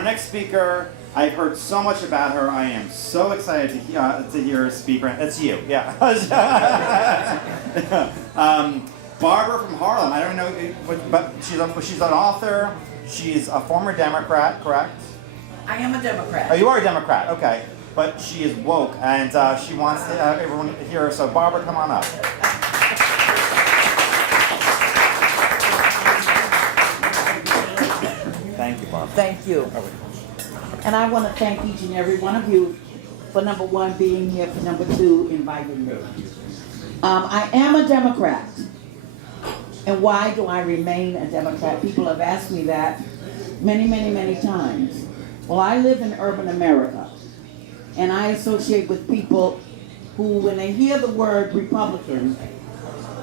Our next speaker, I've heard so much about her. I am so excited to hear her speak. That's you, yeah. Barbara from Harlem. I don't know, but she's an author. She's a former Democrat, correct? I am a Democrat. Oh, you are a Democrat, okay. But she is woke, and she wants everyone to hear her. So Barbara, come on up. Thank you, Barbara. Thank you. And I want to thank each and every one of you for number one, being here, for number two, inviting me. I am a Democrat. And why do I remain a Democrat? People have asked me that many, many, many times. Well, I live in urban America, and I associate with people who, when they hear the word Republican,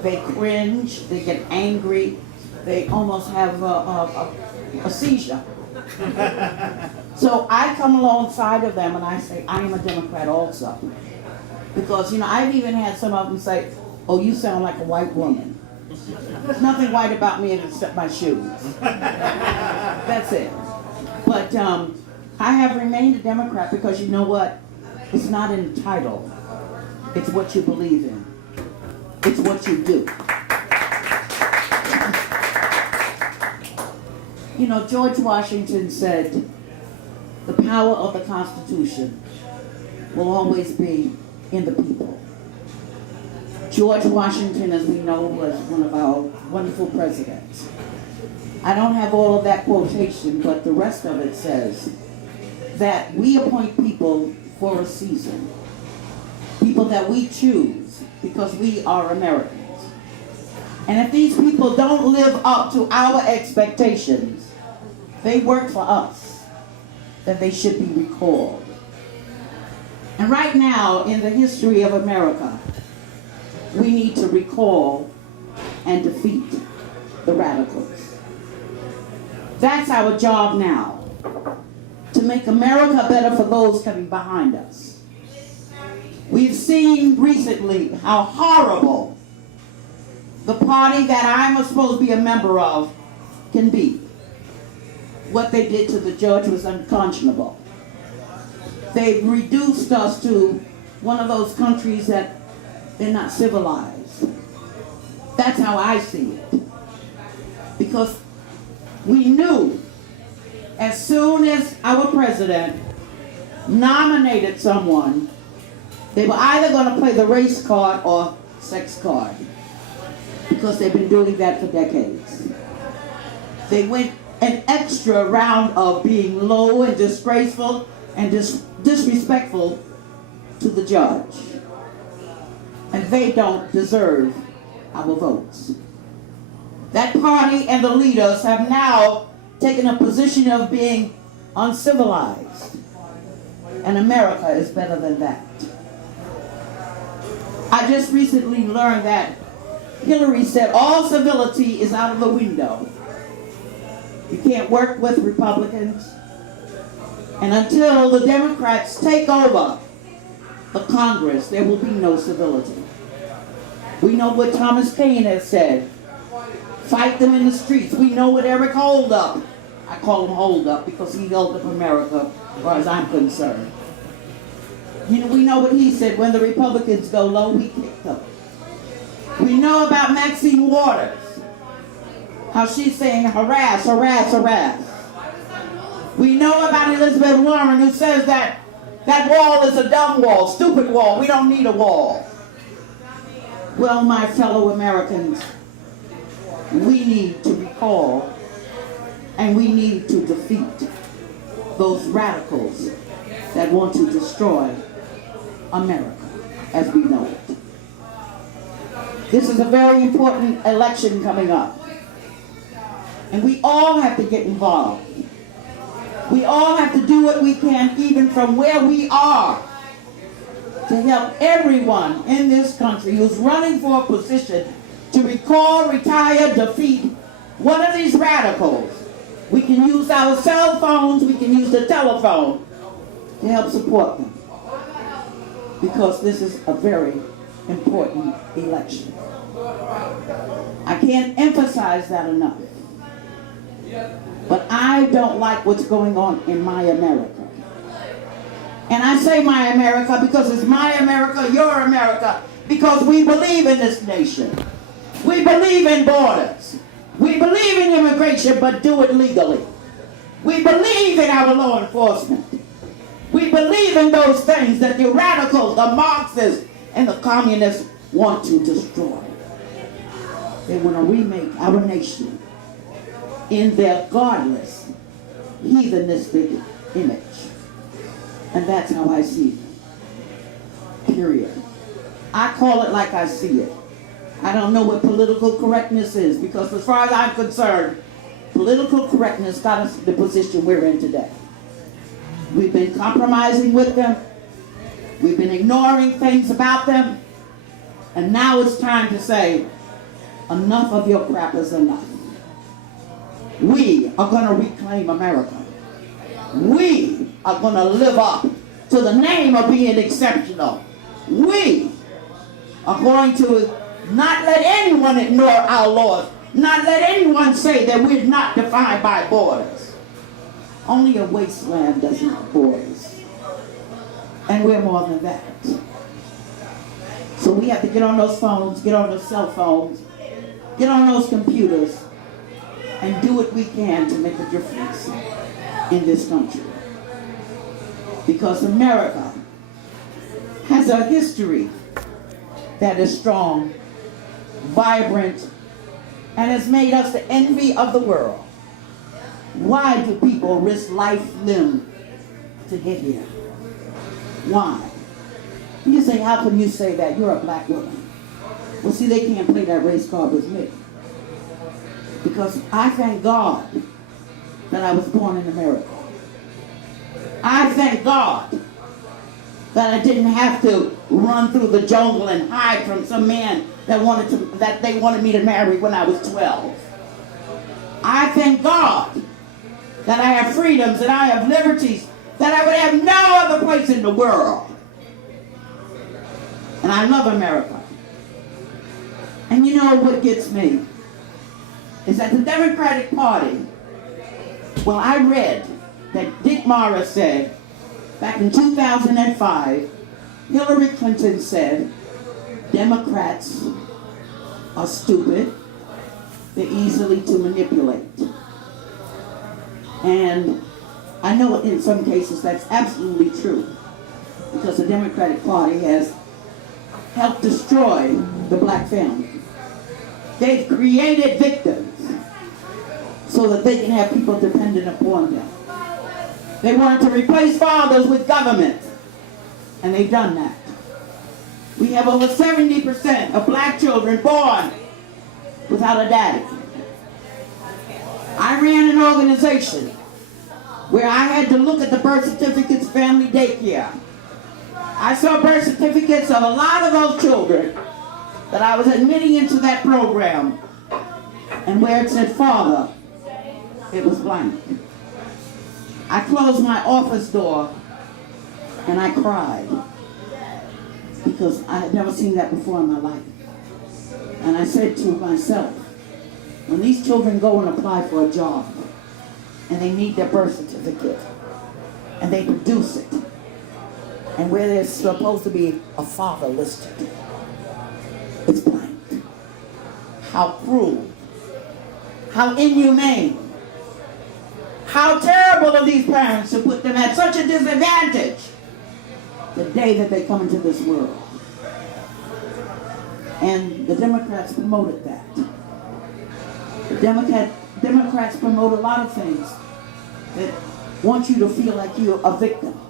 they cringe, they get angry, they almost have a seizure. So I come alongside of them and I say, I am a Democrat also. Because, I've even had some of them say, oh, you sound like a white woman. There's nothing white about me except my shoes. That's it. But I have remained a Democrat because you know what? It's not in the title. It's what you believe in. It's what you do. George Washington said, the power of the Constitution will always be in the people. George Washington, as we know, was one of our wonderful presidents. I don't have all of that quotation, but the rest of it says that we appoint people for a season. People that we choose because we are Americans. And if these people don't live up to our expectations, they work for us, that they should be recalled. And right now, in the history of America, we need to recall and defeat the radicals. That's our job now, to make America better for those coming behind us. We've seen recently how horrible the party that I'm supposed to be a member of can be. What they did to the judge was unconscionable. They've reduced us to one of those countries that they're not civilized. That's how I see it. Because we knew as soon as our president nominated someone, they were either going to play the race card or sex card. Because they've been doing that for decades. They went an extra round of being low and disgraceful and disrespectful to the judge. And they don't deserve our votes. That party and the leaders have now taken a position of being uncivilized. And America is better than that. I just recently learned that Hillary said all civility is out of the window. You can't work with Republicans. And until the Democrats take over the Congress, there will be no civility. We know what Thomas Paine has said. Fight them in the streets. We know what Eric Holdup, I call him Holdup because he held up America as far as I'm concerned. We know what he said, when the Republicans go low, we kick them. We know about Maxine Waters, how she's saying harass, harass, harass. We know about Elizabeth Warren, who says that that wall is a dumb wall, stupid wall, we don't need a wall. Well, my fellow Americans, we need to recall and we need to defeat those radicals that want to destroy America as we know it. This is a very important election coming up. And we all have to get involved. We all have to do what we can, even from where we are, to help everyone in this country who's running for a position to recall, retire, defeat one of these radicals. We can use our cell phones, we can use the telephone to help support them. Because this is a very important election. I can't emphasize that enough. But I don't like what's going on in my America. And I say my America because it's my America, your America, because we believe in this nation. We believe in borders. We believe in immigration, but do it legally. We believe in our law enforcement. We believe in those things that the radicals, the Marxists, and the communists want to destroy. They want to remake our nation in their godless, heathenistic image. And that's how I see it. Period. I call it like I see it. I don't know what political correctness is, because as far as I'm concerned, political correctness got us in the position we're in today. We've been compromising with them. We've been ignoring things about them. And now it's time to say, enough of your crap is enough. We are going to reclaim America. We are going to live up to the name of being exceptional. We are going to not let anyone ignore our laws. Not let anyone say that we're not defined by borders. Only a wasteland doesn't have borders. And we're more than that. So we have to get on those phones, get on those cell phones, get on those computers, and do what we can to make a difference in this country. Because America has a history that is strong, vibrant, and has made us the envy of the world. Why do people risk life, limb to get here? Why? You say, how can you say that? You're a black woman. Well, see, they can't play that race card with me. Because I thank God that I was born in America. I thank God that I didn't have to run through the jungle and hide from some man that they wanted me to marry when I was 12. I thank God that I have freedoms, that I have liberties, that I would have no other place in the world. And I love America. And you know what gets me? Is that the Democratic Party, well, I read that Dick Morris said, back in 2005, Hillary Clinton said, Democrats are stupid, they're easily to manipulate. And I know in some cases that's absolutely true, because the Democratic Party has helped destroy the black family. They've created victims so that they can have people dependent upon them. They wanted to replace fathers with government, and they've done that. We have over 70% of black children born without a daddy. I ran an organization where I had to look at the birth certificates, family daycare. I saw birth certificates of a lot of those children that I was admitting into that program, and where it said father, it was blank. I closed my office door and I cried, because I had never seen that before in my life. And I said to myself, when these children go and apply for a job and they need their birth certificate and they produce it, and where there's supposed to be a father listed, it's blank. How cruel, how inhumane, how terrible of these parents to put them at such a disadvantage the day that they come into this world. And the Democrats promoted that. The Democrats promote a lot of things that want you to feel like you're a victim.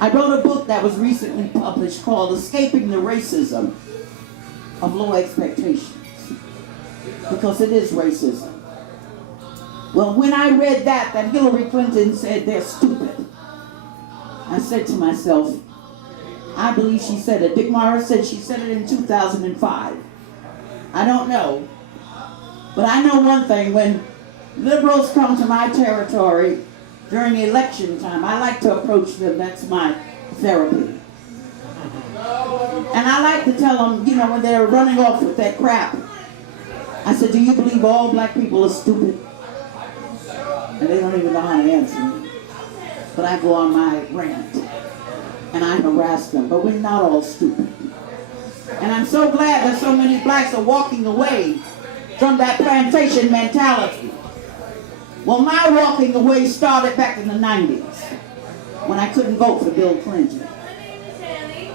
I wrote a book that was recently published called Escaping the Racism of Low Expectations, because it is racism. Well, when I read that Hillary Clinton said they're stupid, I said to myself, I believe she said it. Dick Morris said she said it in 2005. I don't know. But I know one thing, when liberals come to my territory during election time, I like to approach them. That's my therapy. And I like to tell them, you know, when they're running off with that crap, I said, do you believe all black people are stupid? and they don't even know how to answer me. But I go on my rant, and I harass them. But we're not all stupid. And I'm so glad that so many blacks are walking away from that plantation mentality. Well, my walking away started back in the 90s when I couldn't vote for Bill Clinton.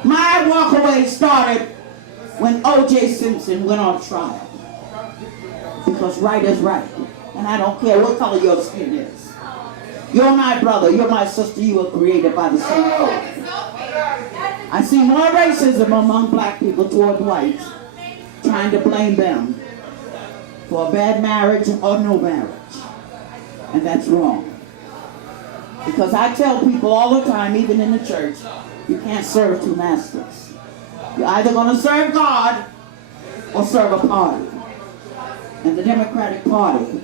My walk away started when O.J. Simpson went on trial. Because right is right. And I don't care what color your skin is. You're my brother, you're my sister, you were created by the same code. I see more racism among black people toward whites, trying to blame them for a bad marriage or no marriage. And that's wrong. Because I tell people all the time, even in the church, you can't serve two masters. You're either going to serve God or serve a party. And the Democratic Party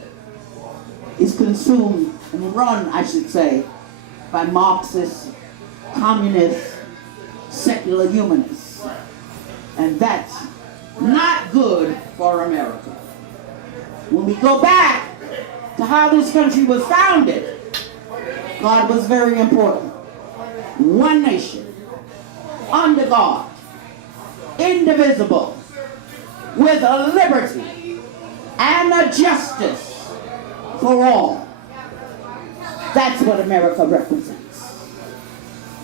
is consumed and run, I should say, by Marxists, communists, secular humanists. And that's not good for America. When we go back to how this country was founded, God was very important. One nation, under God, indivisible, with a liberty and a justice for all. That's what America represents.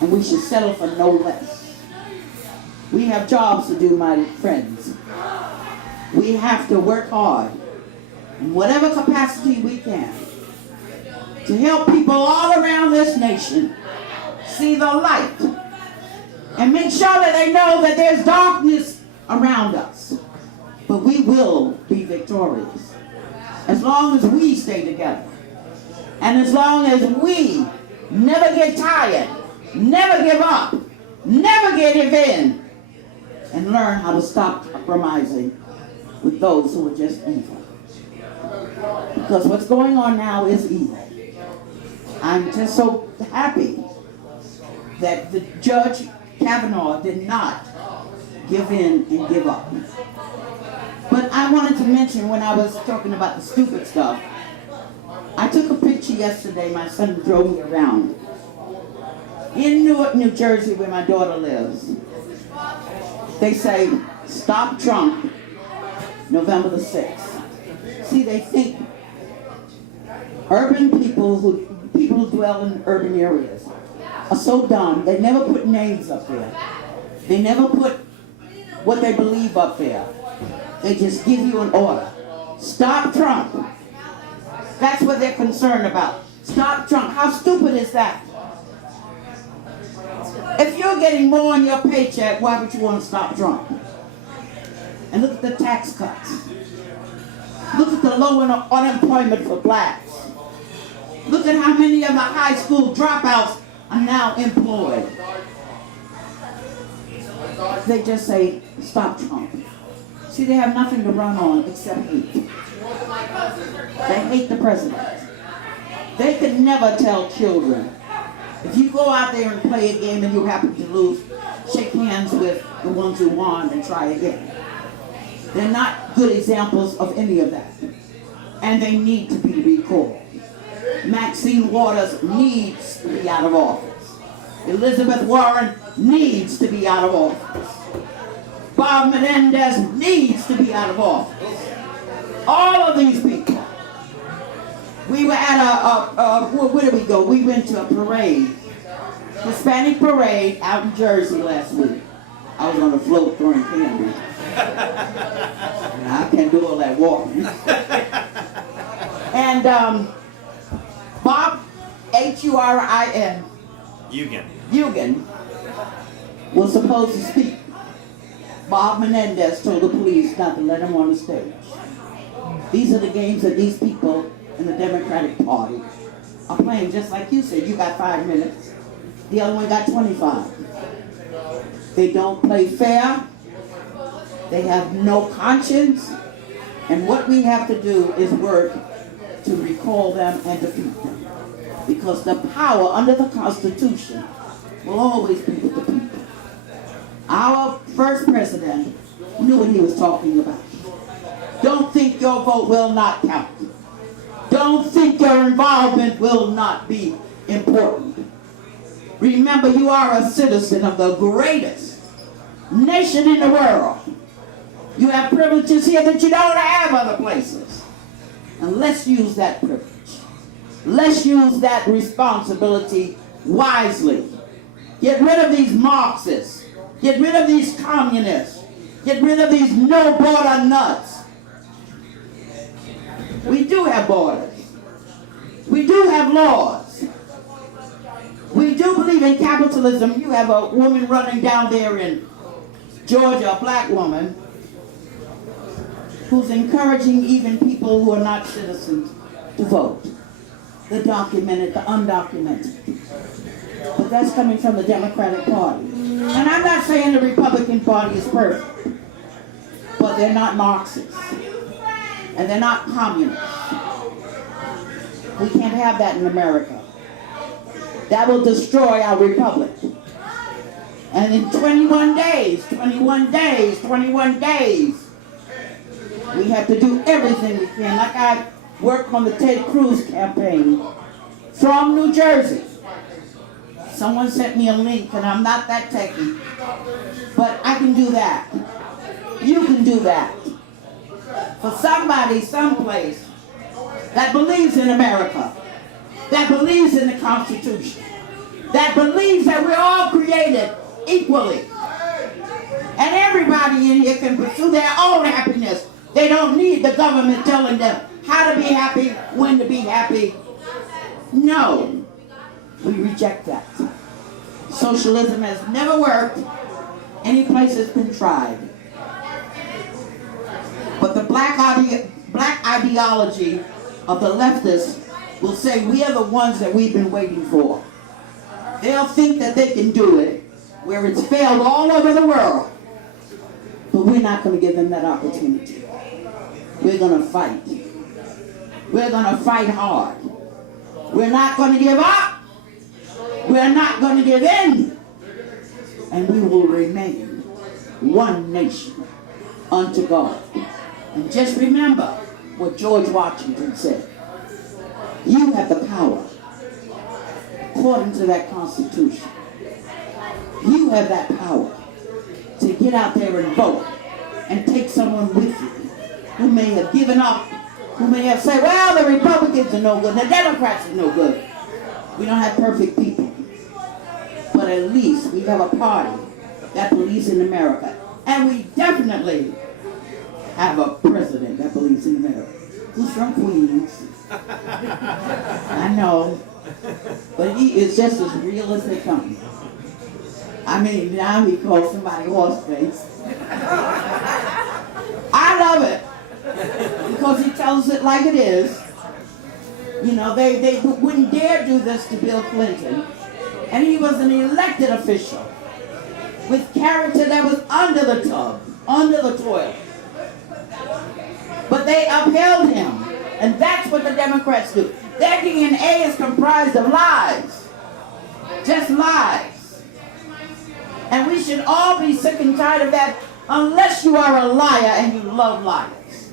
And we should settle for no less. We have jobs to do, my friends. We have to work hard in whatever capacity we can to help people all around this nation see the light and make sure that they know that there's darkness around us. But we will be victorious as long as we stay together. And as long as we never get tired, never give up, never give in, and learn how to stop compromising with those who are just evil. Because what's going on now is evil. I'm just so happy that the Judge Kavanaugh did not give in and give up. But I wanted to mention, when I was talking about the stupid stuff, I took a picture yesterday. My son drove me around in Newark, New Jersey, where my daughter lives. They say, "Stop Trump, November the 6th." See, they think urban people who dwell in urban areas are so dumb. They never put names up there. They never put what they believe up there. They just give you an order. Stop Trump. That's what they're concerned about. Stop Trump. How stupid is that? If you're getting more on your paycheck, why would you want to stop Trump? And look at the tax cuts. Look at the low unemployment for blacks. Look at how many of the high school dropouts are now employed. They just say, stop Trump. See, they have nothing to run on except hate. They hate the president. They could never tell children, if you go out there and play a game and you happen to lose, shake hands with the ones who won and try again. They're not good examples of any of that. And they need to be recalled. Maxine Waters needs to be out of office. Elizabeth Warren needs to be out of office. Bob Menendez needs to be out of office. All of these people. We were at where did we go? We went to a parade, Hispanic parade out in Jersey last week. I was on a float throwing candy. I can't do all that walking. And Bob, Hurin, Eugen, was supposed to speak. Bob Menendez told the police not to let him on the stage. These are the games that these people in the Democratic Party are playing. Just like you said, you got 5 minutes. The other one got 25. They don't play fair. They have no conscience. And what we have to do is work to recall them and defeat them. Because the power under the Constitution will always be with the people. Our first president knew what he was talking about. Don't think your vote will not count. Don't think your your involvement will not be important. Remember, you are a citizen of the greatest nation in the world. You have privileges here that you don't have other places. And let's use that privilege. Let's use that responsibility wisely. Get rid of these Marxists. Get rid of these communists. Get rid of these no-border nuts. We do have borders. We do have laws. We do believe in capitalism. You have a woman running down there in Georgia, a black woman, who's encouraging even people who are not citizens to vote. The documented, the undocumented. But that's coming from the Democratic Party. And I'm not saying the Republican Party is perfect, but they're not Marxists. And they're not communists. We can't have that in America. That will destroy our republic. And in 21 days, we have to do everything we can. Like I worked on the Ted Cruz campaign from New Jersey. Someone sent me a link, and I'm not that techy, but I can do that. You can do that. For somebody, someplace, that believes in America, that believes in the Constitution, that believes that we're all created equally. And everybody in here can pursue their own happiness. They don't need the government telling them how to be happy, when to be happy. No, we reject that. Socialism has never worked any place it's been tried. But the black ideology of the leftists will say we are the ones that we've been waiting for. They'll think that they can do it where it's failed all over the world. But we're not going to give them that opportunity. We're going to fight. We're going to fight hard. We're not going to give up. We're not going to give in. And we will remain one nation unto God. And just remember what George Washington said. You have the power according to that Constitution. You have that power to get out there and vote and take someone with you who may have given up, who may have said, well, the Republicans are no good, the Democrats are no good. We don't have perfect people. But at least we have a party that believes in America. And we definitely have a president that believes in America. Who's from Queens. I know. But he is just as real as they come. I mean, now he calls somebody horse face. I love it. Because he tells it like it is. You know, they wouldn't dare do this to Bill Clinton. And he was an elected official with character that was under the tub, under the toilet. But they upheld him. And that's what the Democrats do. Their DNA is comprised of lies. Just lies. And we should all be sick and tired of that unless you are a liar and you love liars.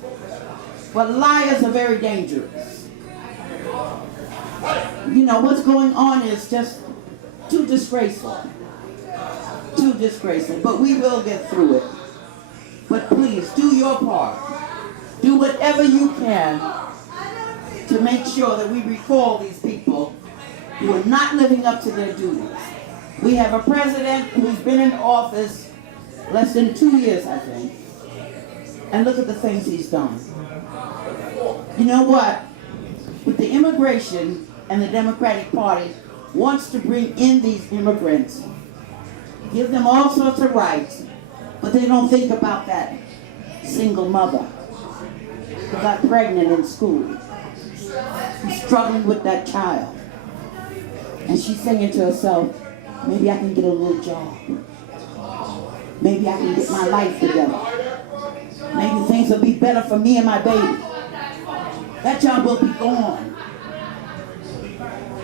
But liars are very dangerous. You know, what's going on is just too disgraceful. Too disgraceful. But we will get through it. But please, do your part. Do whatever you can to make sure that we recall these people who are not living up to their duties. We have a president who's been in office less than 2 years, I think. And look at the things he's done. You know what? With the immigration and the Democratic Party wants to bring in these immigrants, give them all sorts of rights, but they don't think about that single mother who got pregnant in school, who's struggling with that child. And she's saying to herself, maybe I can get a little job. Maybe I can get my life together. Maybe things will be better for me and my baby. That job will be gone.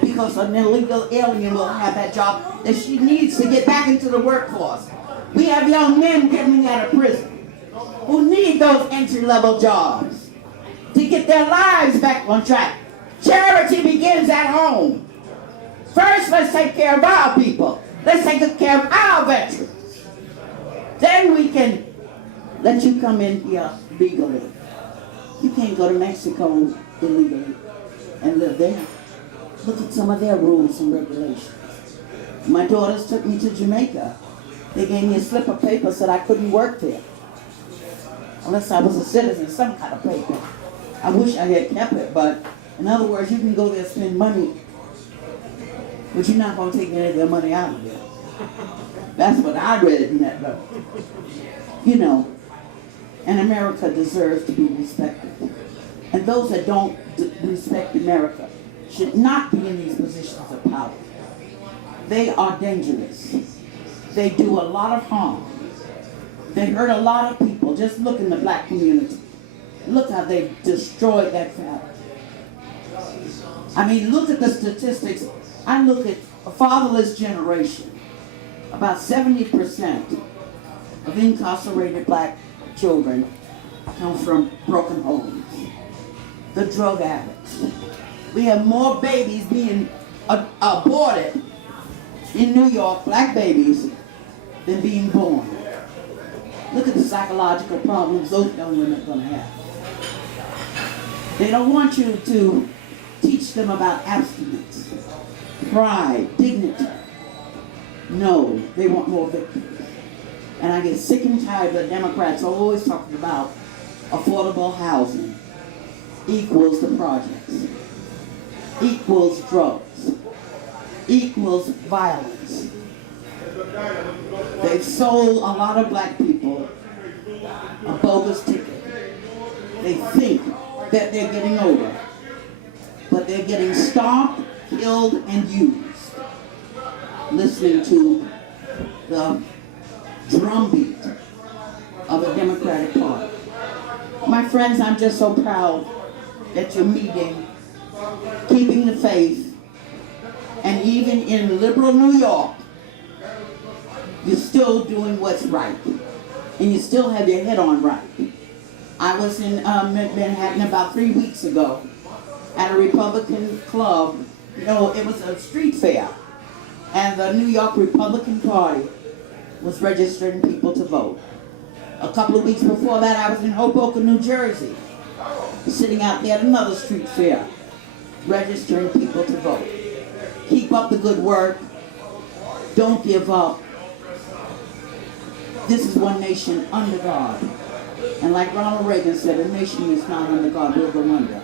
Because an illegal alien will have that job that she needs to get back into the workforce. We have young men getting out of prison who need those entry-level jobs to get their lives back on track. Charity begins at home. First, let's take care of our people. Let's take care of our veterans. Then we can let you come in here legally. You can't go to Mexico illegally and live there. Look at some of their rules and regulations. My daughters took me to Jamaica. They gave me a slip of paper, said I couldn't work there unless I was a citizen, some kind of paper. I wish I had kept it, but in other words, you can go there and spend money, but you're not going to take any of their money out of there. That's what I read in that book. You know, and America deserves to be respected. And those that don't respect America should not be in these positions of power. They are dangerous. They do a lot of harm. They hurt a lot of people. Just look in the black community. Look how they've destroyed that family. I mean, look at the statistics. I look at a fatherless generation. About 70% of incarcerated black children come from broken homes. The drug addicts. We have more babies being aborted in New York, black babies, than being born. Look at the psychological problems those young women are going to have. They don't want you to teach them about abstinence, pride, dignity. No, they want more victims. And I get sick and tired of the Democrats always talking about affordable housing equals the projects, equals drugs, equals violence. They've sold a lot of black people a bogus ticket. They think that they're getting over, but they're getting stomped, killed, and used. Listening to the drumbeat of the Democratic Party. My friends, I'm just so proud that you're meeting, keeping the faith, and even in liberal New York, you're still doing what's right, and you still have your head on right. I was in Manhattan about 3 weeks ago at a Republican club. You know, it was a street fair, and the New York Republican Party was registering people to vote. A couple of weeks before that, I was in Hoboken, New Jersey, sitting out there at another street fair, registering people to vote. Keep up the good work. Don't give up. This is one nation under God. And like Ronald Reagan said, a nation is not under God will go under.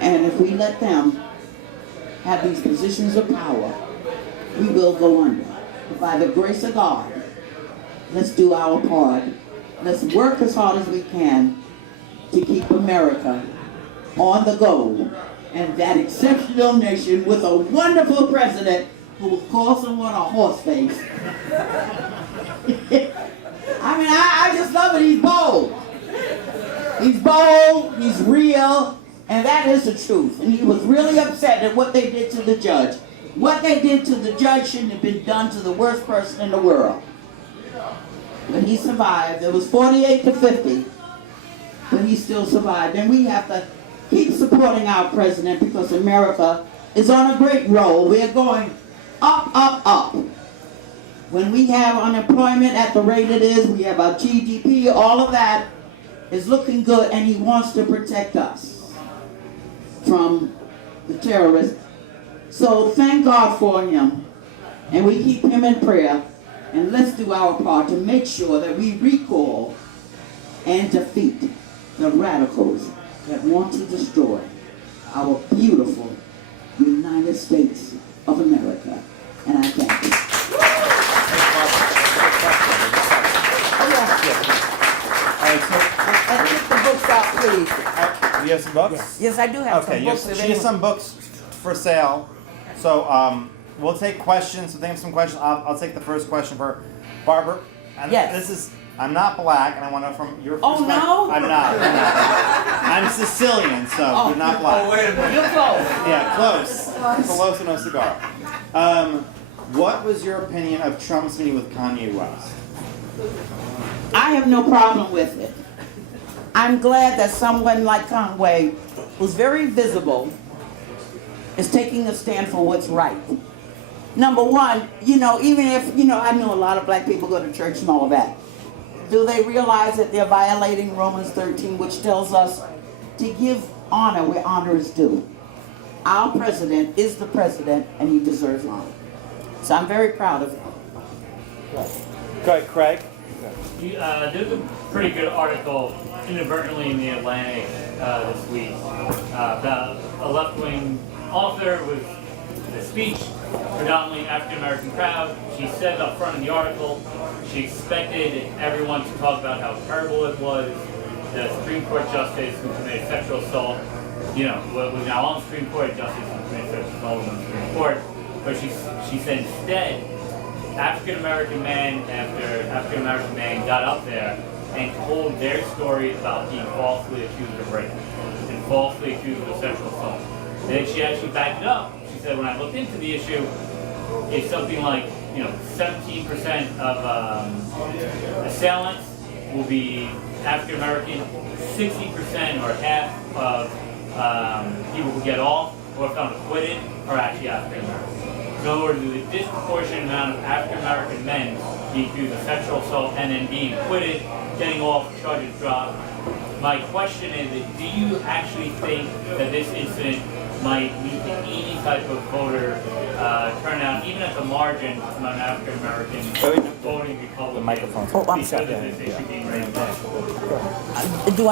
And if we let them have these positions of power, we will go under. By the grace of God, let's do our part. Let's work as hard as we can to keep America on the go. And that exceptional nation with a wonderful president who will call someone a horse face. I mean, I just love it. He's bold. He's bold, he's real, and that is the truth. And he was really upset at what they did to the judge. What they did to the judge shouldn't have been done to the worst person in the world. But he survived. It was 48-50, but he still survived. And we have to keep supporting our president because America is on a great roll. We're going up, up, up. When we have unemployment at the rate it is, we have our GDP, all of that is looking good, and he wants to protect us from the terrorists. So thank God for him, and we keep him in prayer, and let's do our part to make sure that we recall and defeat the radicals that want to destroy our beautiful United States of America. And I thank you. All right, so And get the books out, please. you have some books? Yes, I do have Okay, some books. if she has anyone- some books for sale. So we'll take questions. So think of some questions. I'll take the first question for Barbara. And Yes. I'm not black, and I want to know from your Oh, perspective. no? I'm not. I'm Sicilian, so Oh. you're not black. You're close. Yeah, close. Close and no cigar. What was your opinion of Trump's meeting with Kanye West? I have no problem with it. I'm glad that someone like Conway, who's very visible, is taking a stand for what's right. Number one, even if, I know a lot of black people go to church and all of that. Do they realize that they're violating Romans 13, which tells us to give honor where honor is due? Our president is the president, and he deserves honor. So I'm very proud of him. Go ahead, Craig. There's a pretty good article inadvertently in the Atlantic this week about a left-wing author with a speech, predominantly African-American crowd. She said up front in the article she expected everyone to talk about how terrible it was the Supreme Court justice who committed sexual assault, was now on the Supreme Court, justice who committed sexual assault on the Supreme Court. But she said instead, African-American man after African-American man got up there and told their story about being falsely accused of rape and falsely accused of sexual assault. And then she actually backed it up. She said, when I looked into the issue, it's something like 17% of assailants will be African American, 60% or half of people who get off or found acquitted are actually African American. In other words, there's a disproportionate amount of African American men being accused of sexual assault and then being acquitted, getting off, charges dropped. My question is, do you actually think that this incident might lead to any type of voter turnout, even at the margin, among African American voting Republican? The microphone. Oh, I'm sorry. Because of this issue being raised. Do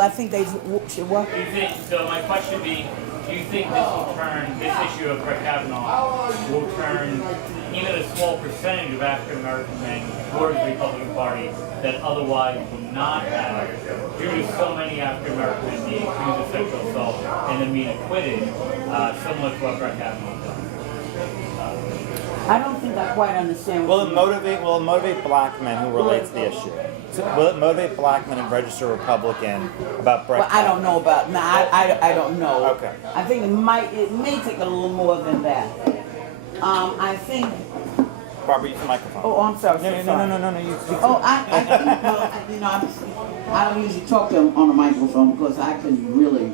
I think they should what? Do you think, so my question be, do you think this issue of Brett Kavanaugh will turn even a small percentage of African American men towards the Republican Party that otherwise would not have, due to so many African American men being accused of sexual assault and then being acquitted, similar to what Brett Kavanaugh done? I don't think I quite understand. Will it motivate black men who relate to the issue? So will it motivate black men to register Republican about Brett? Well, I don't know about. No, I don't know. Okay. I think it may take a little more than that. I think. Barbara, use the microphone. Oh, I'm sorry. No. You speak. Oh, I think. Well, I don't usually talk to them on the microphone because I can really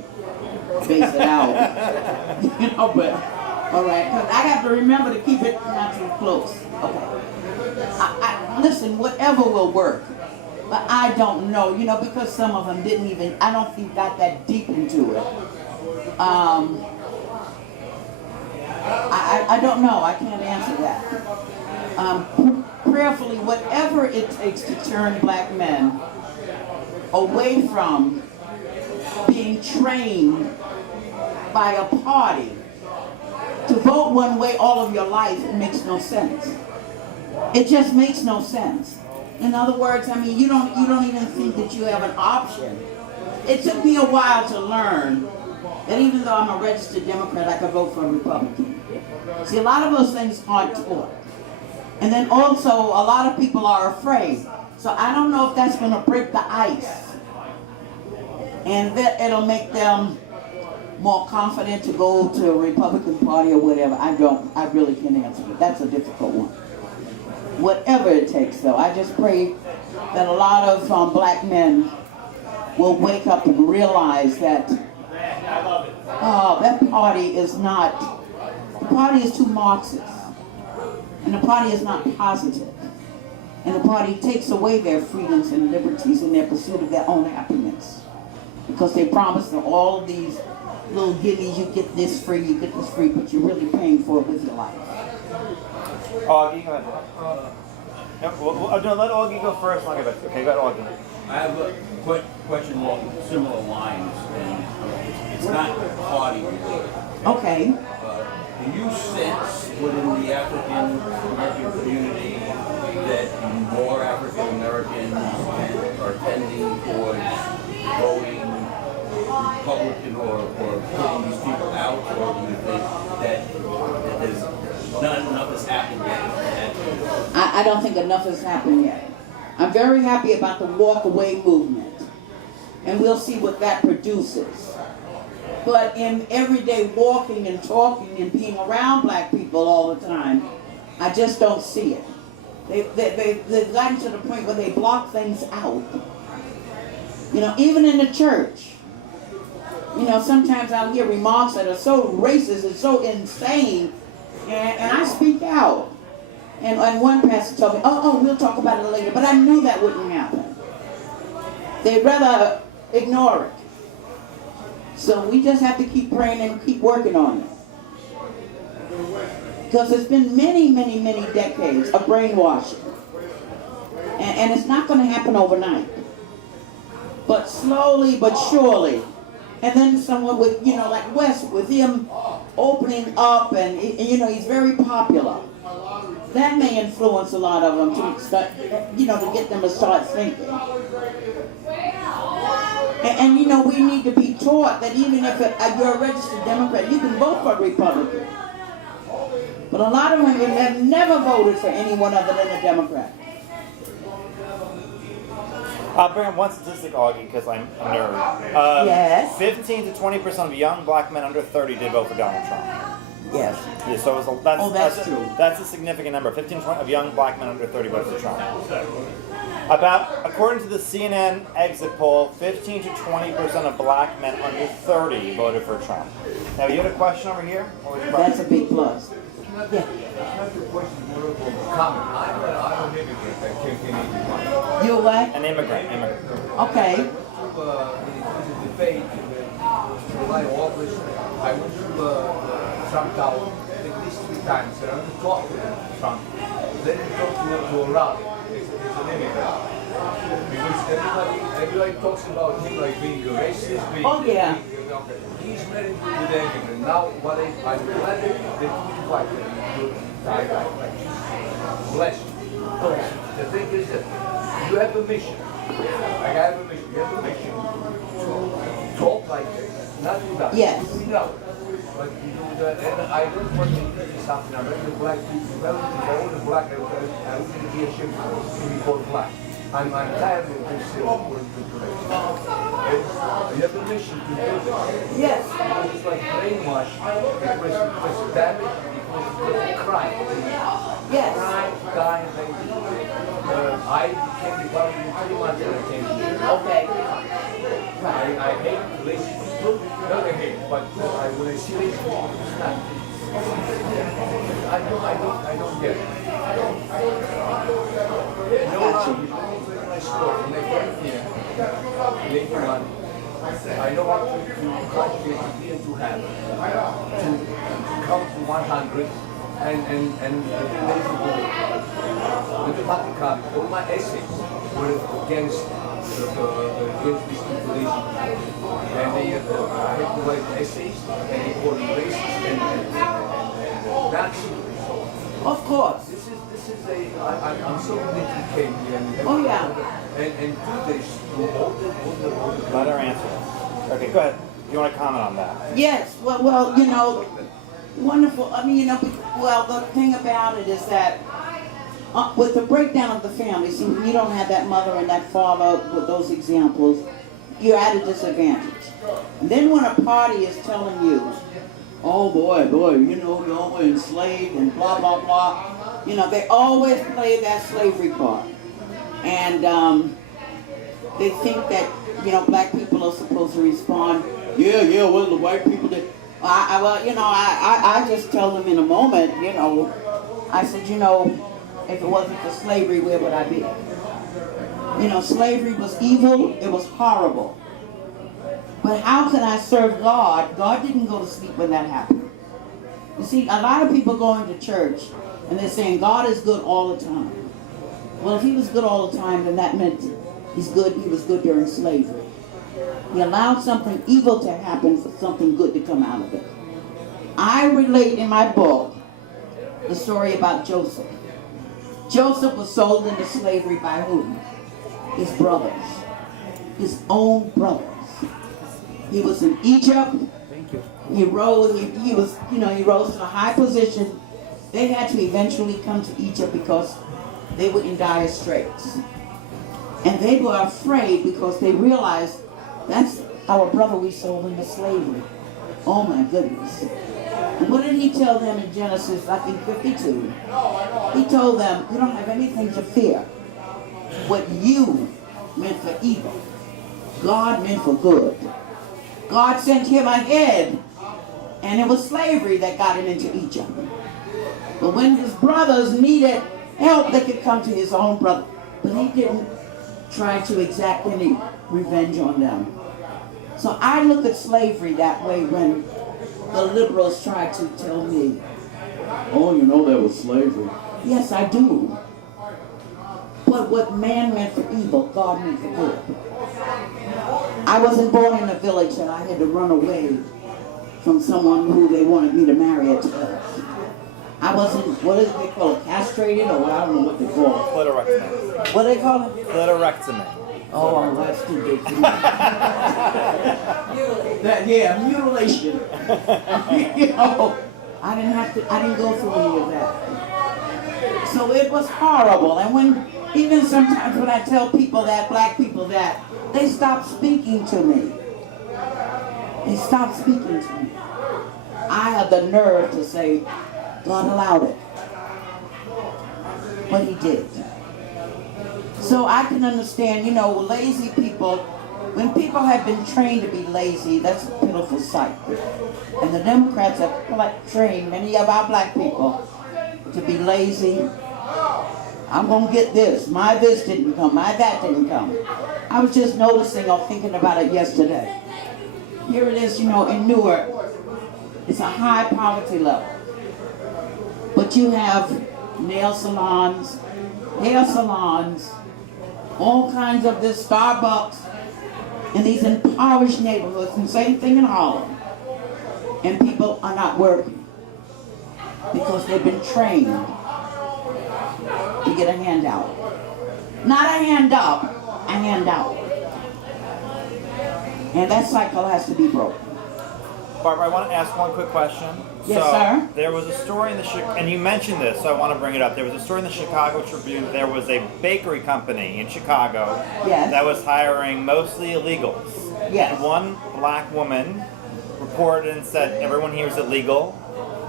base it out. But all right, 'cause I have to remember to keep it not too close. Okay. Listen, whatever will work. But I don't know, because some of them didn't even, I don't think got that deep into it. I don't know, I can't answer that. Prayerfully, whatever it takes to turn black men away from being trained by a party to vote one way all of your life, it makes no sense. It just makes no sense. In other words, you don't even think that you have an option. It took me a while to learn that even though I'm a registered Democrat, I could vote for a Republican. See, a lot of those things aren't taught. And then also, a lot of people are afraid. So I don't know if that's going to break the ice. And that it'll make them more confident to go to a Republican Party or whatever. I really can't answer it. That's a difficult one. Whatever it takes, though, I just pray that a lot of black men will wake up and realize that that party is not, the party is too Marxist, and the party is not positive, and the party takes away their freedoms and liberties in their pursuit of their own happiness, because they promise them all of these little gimmies, you get this free, but you're really paying for it with your life. Augie, go ahead. No, let Augie go first. I'll get back to you. Okay, go ahead, Augie. I have a question along similar lines, and it's not party related. Okay. Do you sense within the African American community that more African Americans are tending towards voting Republican or putting these people out, or do you think that there's not enough has happened yet? I don't think enough has happened yet. I'm very happy about the Walkaway Movement, and we'll see what that produces. But in everyday walking and talking and being around black people all the time, I just don't see it. They've gotten to the point where they block things out. Even in the church, You know, sometimes I'll hear remarks that are so racist and so insane, and I speak out. And one pastor told me, oh, we'll talk about it later, but I knew that wouldn't happen. They'd rather ignore it. So we just have to keep praying and keep working on it. Because it's been many, many, many decades of brainwashing. And it's not going to happen overnight. But slowly but surely. And then someone with, you know, like West, with him opening up and you know, he's very popular. That may influence a lot of them to start, you know, to get them to start thinking. And you know, we need to be taught that even if you're a registered Democrat, you can vote for a Republican. But a lot of women have never voted for anyone other than a Democrat. I'll bring up one statistic, Augie, because I'm a nerd. Yes. 15 to 20% of young black men under 30 did vote for Donald Trump. Yes. Yeah, so That's true. That's a significant number. 15 to 20 of young black men under 30 voted for Trump. According to the CNN exit poll, 15 to 20% of black men under 30 voted for Trump. Now, you had a question over here? What was your question? That's a big plus. Yeah. It's not your question, more of a comment. I'm an immigrant that came to 81. You what? An immigrant. Okay. It was a debate in the July, August. I went to Trump Tower at least 3 times. And I went to talk to Trump. Then he talked to a rally. It's an immigrant. Because everybody talks about him like being a racist. He's married to the immigrant. Now, what I'm glad that he's white. Bless you. The thing is that you have a mission. Like I have a mission. You have a mission to talk like this, not do that. Yes. We know. But you do that, and I don't want to do something. I'm very black people. If I was black, I wouldn't be ashamed to be called black. I'm tired of this manipulation. You have a mission to do this. Yes. It's like brainwash, because damage, because crime. Yes. Crime, dying, I became the government in 3 months and I came here. Okay. I hate lazy people. Not I hate, but when I see lazy people, it's not. I don't get it. My story. When I came here, in 81, I know how to calculate to be and to have, to count to 100, and with the Vatican, all my essays were against this population. And I had to write essays, and they called me racist and Nazi. Of course. I'm so glad you came here. Oh, yeah. And do this to all the Let her answer. Okay, go ahead. Do you want to comment on that? Yes. Well, you know, wonderful. I mean, you know, well, the thing about it is that with the breakdown of the family, see, when you don't have that mother and that father with those examples, you're at a disadvantage. And then when a party is telling you, oh boy, you know, y'all were enslaved and blah, blah, blah, you know, they always play that slavery part. And they think that, you know, black people are supposed to respond, yeah, well, the white people did. I just tell them in a moment, you know, I said, you know, if it wasn't for slavery, where would I be? You know, slavery was evil, it was horrible. But how can I serve God? God didn't go to sleep when that happened. You see, a lot of people go into church and they're saying God is good all the time. Well, if he was good all the time, then that meant he was good during slavery. He allowed something evil to happen for something good to come out of it. I relate in my book the story about Joseph. Joseph was sold into slavery by whom? His brothers. His own brothers. He was in Egypt. Thank you. He rose to a high position. They had to eventually come to Egypt because they were in dire straits. And they were afraid because they realized that's our brother we sold into slavery. Oh my goodness. And what did he tell them in Genesis, I think 52? He told them, you don't have anything to fear. What you meant for evil, God meant for good. God sent him ahead, and it was slavery that got him into Egypt. But when his brothers needed help, they could come to his own brother. But he didn't try to exact any revenge on them. So I look at slavery that way when the liberals try to tell me, oh, you know, there was slavery. Yes, I do. But what man meant for evil, God meant for good. I wasn't born in a village that I had to run away from someone who they wanted me to marry at church. I wasn't, what is it they call it, castrated, or I don't know what they call it. Clitorectomy. What do they call it? Clitorectomy. Oh, that's too big for me. Yeah, mutilation. You know, I didn't go through any of that. So it was horrible. And even sometimes when I tell people that, black people that, they stop speaking to me. They stop speaking to me. I have the nerve to say, God allowed it. But he did. So I can understand, you know, lazy people, when people have been trained to be lazy, that's a pitiful sight. And the Democrats have trained many of our black people to be lazy. I'm going to get this. My this didn't come. My that didn't come. I was just noticing or thinking about it yesterday. Here it is, you know, in Newark. It's a high poverty level. But you have nail salons, hair salons, all kinds of this, Starbucks, in these impoverished neighborhoods, and same thing in Harlem. And people are not working because they've been trained to get a handout. Not a hand up, a handout. And that cycle has to be broken. Barbara, I want to ask one quick question. Yes, sir. There was a story in the and you mentioned this, so I want to bring it up. There was a story in the Chicago Tribune. There was a bakery company in Chicago that was hiring mostly illegals. Yes. And one black woman reported and said everyone here is illegal,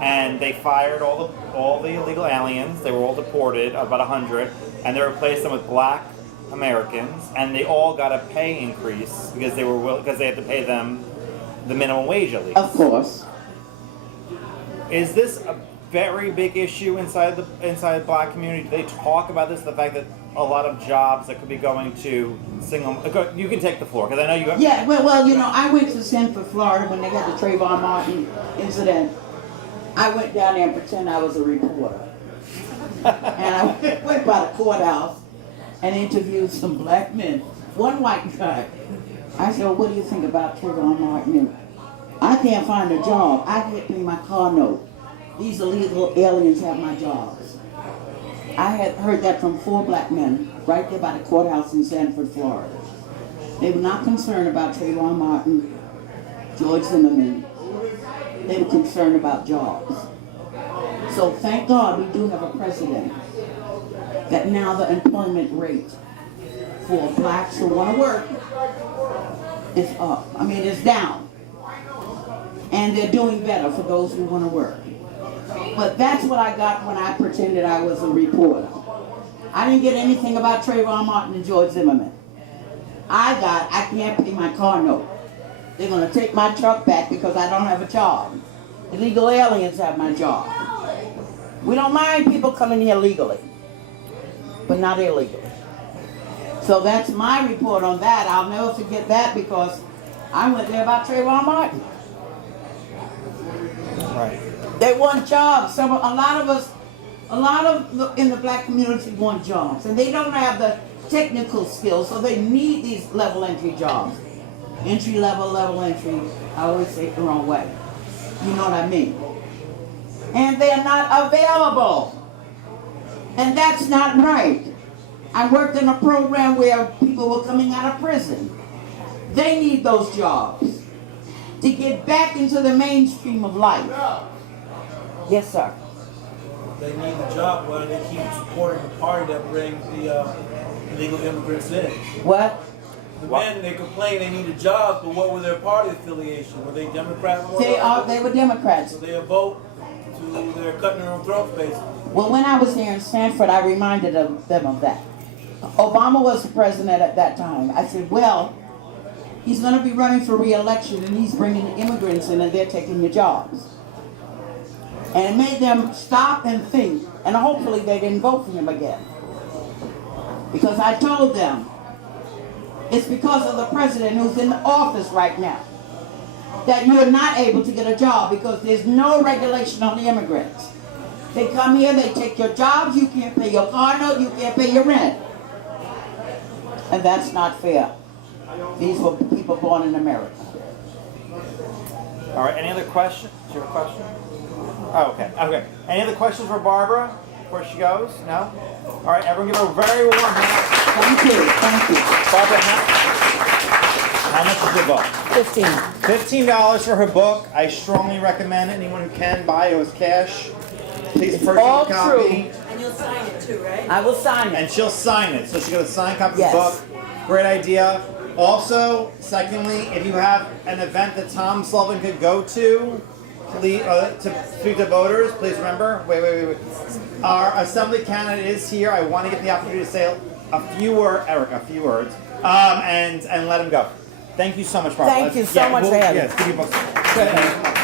and they fired all the illegal aliens. They were all deported, about 100, and they replaced them with black Americans, and they all got a pay increase because they had to pay them the minimum wage at least. Of course. Is this a very big issue inside the black community? Do they talk about this? The fact that a lot of jobs that could be going to single. You can take the floor because I know you have. Yeah, well, you know, I went to Sanford, Florida when they had the Trayvon Martin incident. I went down there and pretended I was a reporter, and I went by the courthouse and interviewed some black men. One white guy. I said, well, what do you think about Trayvon Martin? I can't find a job. I can't pay my car note. These illegal aliens have my jobs. I had heard that from 4 black men right there by the courthouse in Sanford, Florida. They were not concerned about Trayvon Martin, George Zimmerman. They were concerned about jobs. So thank God we do have a president that now the employment rate for blacks who want to work is up. I mean, it's down. And they're doing better for those who want to work. But that's what I got when I pretended I was a reporter. I didn't get anything about Trayvon Martin and George Zimmerman. I can't pay my car note. They're going to take my truck back because I don't have a job. Illegal aliens have my job. We don't mind people coming here legally, but not illegally. So that's my report on that. I'll never forget that because I went there about Trayvon Martin. Right. They want jobs. A lot of in the black community want jobs, and they don't have the technical skills, so they need these level entry jobs. Entry level, level entry. I always say it the wrong way. You know what I mean? And they're not available. And that's not right. I worked in a program where people were coming out of prison. They need those jobs to get back into the mainstream of life. Yes, sir. They need the job, why do they keep supporting the party that brings the illegal immigrants in? What? The men, they complain they need a job, but what was their party affiliation? Were they Democrats? They were Democrats. So they vote to, they're cutting their own throats, basically. Well, when I was here in Sanford, I reminded them of that. Obama was the president at that time. I said, well, He's going to be running for re-election, and he's bringing the immigrants in, and they're taking your jobs. And it made them stop and think, and hopefully they didn't vote for him again. Because I told them, it's because of the president who's in office right now that you're not able to get a job because there's no regulation on the immigrants. They come here, they take your jobs, you can't pay your car note, you can't pay your rent. And that's not fair. These were people born in America. All right, any other questions? Do you have a question? Oh, okay. Okay. Any other questions for Barbara before she goes? No? All right, everyone give her a very warm hand. Thank you, thank you. Barbara, how much is your book? 15. $15 for her book. I strongly recommend it. Anyone who can buy it with cash, please purchase all a copy. true. And you'll sign it too, right? I will sign it. And she'll sign it. So she's going to sign a copy Yes. of the book. Great idea. Also, secondly, if you have an event that Tom Sullivan could go to speak to voters, please remember, wait. Our assembly candidate is here. I want to get the opportunity to say a few words, and let him go. Thank you so much, Barbara. Thank you so much for having me. Yes, give you books.